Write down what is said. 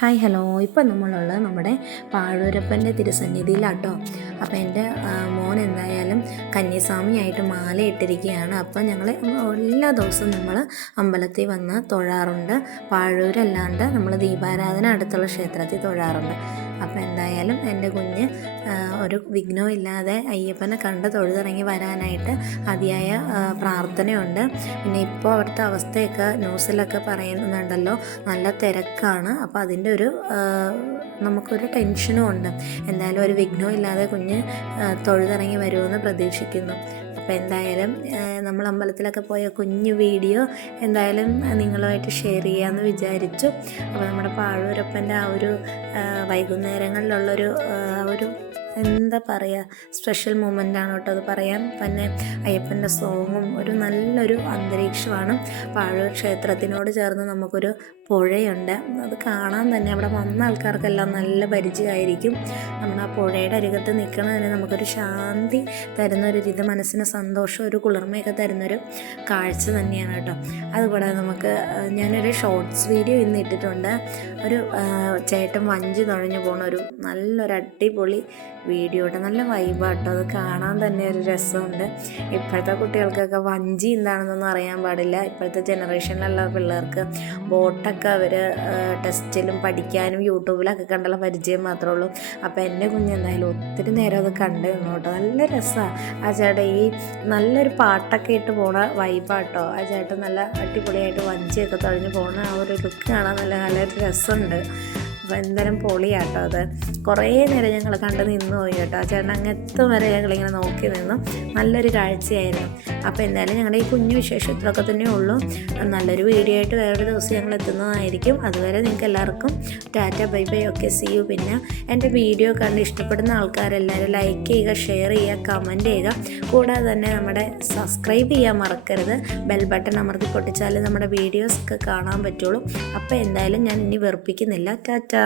Hi hello. ഇപ്പോൾ നമ്മളുള്ളത് നമ്മുടെ പാഴൂരപ്പൻ്റെ തിരുസന്നിധിയിലാട്ടോ. അപ്പോൾ എൻ്റെ മോൻ എന്തായാലും കന്യാസ്വാമിയായിട്ട് മാല ഇട്ടിരിക്കുകയാണ്. അപ്പോൾ ഞങ്ങൾ എല്ലാ ദിവസവും നമ്മൾ അമ്പലത്തിൽ വന്ന് തൊഴാറുണ്ട്. പാഴൂരല്ലാണ്ട് നമ്മൾ ദീപാരാധന അടുത്തുള്ള ക്ഷേത്രത്തിൽ തൊഴാറുണ്ട്. അപ്പോൾ എന്തായാലും എൻ്റെ കുഞ്ഞ് ഒരു വിഘ്നവും ഇല്ലാതെ അയ്യപ്പനെ കണ്ട് തൊഴുതിറങ്ങി വരാനായിട്ട് അതിയായ പ്രാർത്ഥനയുണ്ട്. പിന്നെ ഇപ്പോൾ അവിടുത്തെ അവസ്ഥയൊക്കെ ന്യൂസിലൊക്കെ പറയുന്നുണ്ടല്ലോ, നല്ല തിരക്കാണ്. അപ്പോൾ അതിൻ്റെ ഒരു നമുക്കൊരു ടെൻഷനും ഉണ്ട്. എന്തായാലും ഒരു വിഘ്നവും ഇല്ലാതെ കുഞ്ഞ് തൊഴുതിറങ്ങി വരുമെന്ന് പ്രതീക്ഷിക്കുന്നു. അപ്പോൾ എന്തായാലും നമ്മൾ അമ്പലത്തിലൊക്കെ പോയ കുഞ്ഞു വീഡിയോ എന്തായാലും നിങ്ങളുമായിട്ട് ഷെയർ ചെയ്യാമെന്ന് വിചാരിച്ചു. അപ്പോൾ നമ്മുടെ പാഴൂരപ്പൻ്റെ ആ ഒരു വൈകുന്നേരങ്ങളിലുള്ളൊരു ഒരു എന്താ പറയുക, സ്പെഷ്യൽ മൊമെൻ്റാണ് കേട്ടോ അത് പറയാൻ. പിന്നെ അയ്യപ്പൻ്റെ സോങ്ങും ഒരു നല്ലൊരു അന്തരീക്ഷമാണ്. പാഴൂർ ക്ഷേത്രത്തിനോട് ചേർന്ന് നമുക്കൊരു പുഴയുണ്ട്. അത് കാണാൻ തന്നെ അവിടെ വന്ന ആൾക്കാർക്കെല്ലാം നല്ല പരിചയമായിരിക്കും. നമ്മുടെ ആ പുഴയുടെ അരികത്ത് നിൽക്കണത് തന്നെ നമുക്കൊരു ശാന്തി തരുന്നൊരു ഇത്, മനസ്സിന് സന്തോഷം, ഒരു കുളിർമയൊക്കെ തരുന്നൊരു കാഴ്ച തന്നെയാണ് കേട്ടോ. അതുകൂടാതെ നമുക്ക് ഞാനൊരു ഷോർട്സ് വീഡിയോ ഇന്ന് ഇട്ടിട്ടുണ്ട്. ഒരു ചേട്ടൻ വഞ്ചി തുഴഞ്ഞു പോണ ഒരു നല്ലൊരു അടിപൊളി വീഡിയോ ഉണ്ട്. നല്ല വൈബാട്ടോ, അത് കാണാൻ തന്നെ ഒരു രസമുണ്ട്. ഇപ്പോഴത്തെ കുട്ടികൾക്കൊക്കെ വഞ്ചി എന്താണെന്നൊന്നും അറിയാൻ പാടില്ല. ഇപ്പോഴത്തെ ജനറേഷനിലുള്ള പിള്ളേർക്ക് ബോട്ടൊക്കെ അവർ ടെസ്റ്റിലും പഠിക്കാനും യൂട്യൂബിലൊക്കെ കണ്ടുള്ള പരിചയം മാത്രമേ ഉള്ളൂ. അപ്പോൾ എൻ്റെ കുഞ്ഞെന്തായാലും ഒത്തിരി നേരം അത് കണ്ടു നിന്നു കേട്ടോ. നല്ല രസമാണ് ആ ചേട്ടൻ, ഈ നല്ലൊരു പാട്ടൊക്കെ ഇട്ട് പോണ വൈബാട്ടോ. ആ ചേട്ടൻ നല്ല അടിപൊളിയായിട്ട് വഞ്ചിയൊക്കെ തുഴഞ്ഞ് പോണ ആ ഒരു ലുക്ക് കാണാൻ നല്ലൊരു രസമുണ്ട്. അപ്പോൾ എന്തായാലും പൊളിയാട്ടോ അത്. കുറേ നേരം ഞങ്ങൾ കണ്ട് നിന്ന് പോയി കേട്ടോ. ആ ചേട്ടൻ അങ്ങെത്തും വരെ ഞങ്ങളിങ്ങനെ നോക്കി നിന്നു. നല്ലൊരു കാഴ്ചയായിരുന്നു. അപ്പോൾ എന്തായാലും ഞങ്ങളുടെ ഈ കുഞ്ഞു വിശേഷം ഇത്രയൊക്കെ തന്നെ ഉള്ളൂ. നല്ലൊരു വീഡിയോ ആയിട്ട് വേറൊരു ദിവസം ഞങ്ങൾ എത്തുന്നതായിരിക്കും. അതുവരെ നിങ്ങൾക്ക് എല്ലാവർക്കും tata bye bye, okay, see you. പിന്നെ എൻ്റെ വീഡിയോ കണ്ട് ഇഷ്ടപ്പെടുന്ന ആൾക്കാരെല്ലാവരും ലൈക്ക് ചെയ്യുക, ഷെയർ ചെയ്യുക, കമൻറ്റ് ചെയ്യുക. കൂടാതെ തന്നെ നമ്മുടെ സബ്സ്ക്രൈബ് ചെയ്യാൻ മറക്കരുത്. ബെൽ ബട്ടൺ അമർത്തി പൊട്ടിച്ചാൽ നമ്മുടെ വീഡിയോസൊക്കെ കാണാൻ പറ്റുള്ളൂ. അപ്പോൾ എന്തായാലും ഞാൻ ഇനി വെറുപ്പിക്കുന്നില്ല. ടാറ്റ.